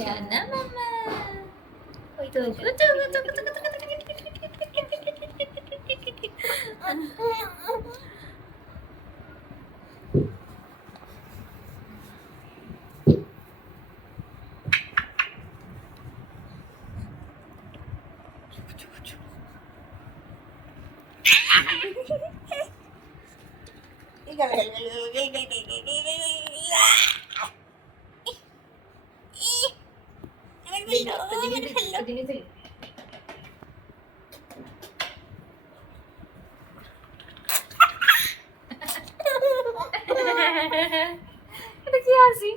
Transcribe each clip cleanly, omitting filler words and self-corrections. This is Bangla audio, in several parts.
সোনা মামা ওই তো এটা কি হাসি?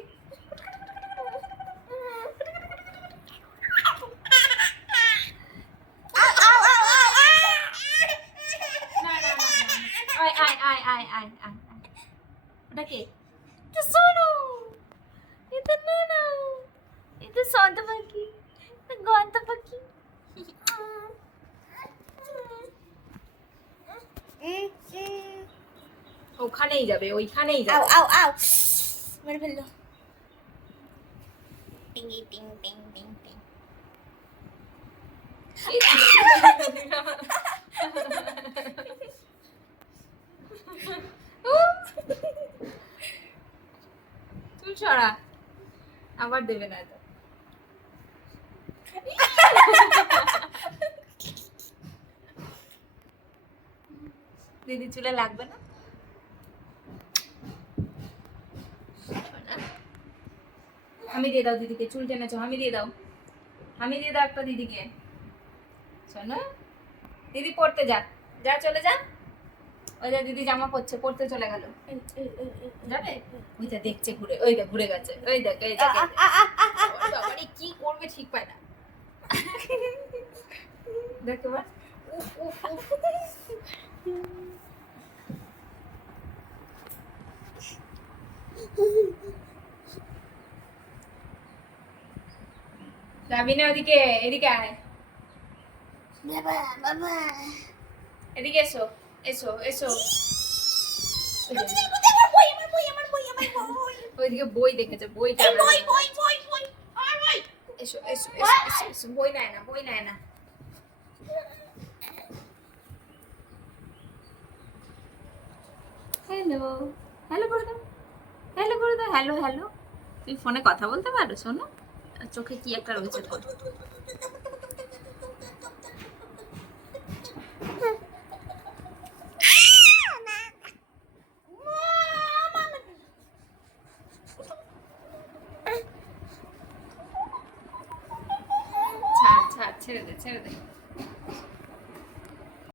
ওটা কে? এটা সোনু, এটা নুনু, এটা সন্ত পাখি, এটা গন্ত পাখি। ওখানেই যাবে, ওইখানেই যাবে। আও আও আও মেরে ফেললো। টিং টিং টিং টিং টিং। চুল ছড়া, আবার দেবে না তো। দিদি চুলে লাগবে না? আমি দিয়ে দাও দিদিকে, চুল টেনেছো, আমি দিয়ে দাও, আমি দিয়ে দাও একটা দিদিকে। শোনো দিদি পড়তে যা, যা চলে যা। ওই যে দিদি জামা পরছে, পড়তে চলে গেল। যাবে? ওই যে দেখছে ঘুরে, ওই দেখ ঘুরে গেছে, ওই দেখ এই দেখ। বাবারে কি করবে ঠিক পায় না। দেখ এবার যাবি না ওদিকে, এদিকে আয়। বাবা বাবা এদিকে এসো, এসো এসো। ওইদিকে বই দেখেছে, বই এসো এসো এসো, বই নেয় না, বই নেয় না। হ্যালো হ্যালো করে দাও, হ্যালো করে দাও, হ্যালো হ্যালো। তুই ফোনে কথা বলতে পারো? শোনো চোখে কি একটা রয়েছে তোর। ছাড় ছাড়, ছেড়ে দে ছেড়ে দে।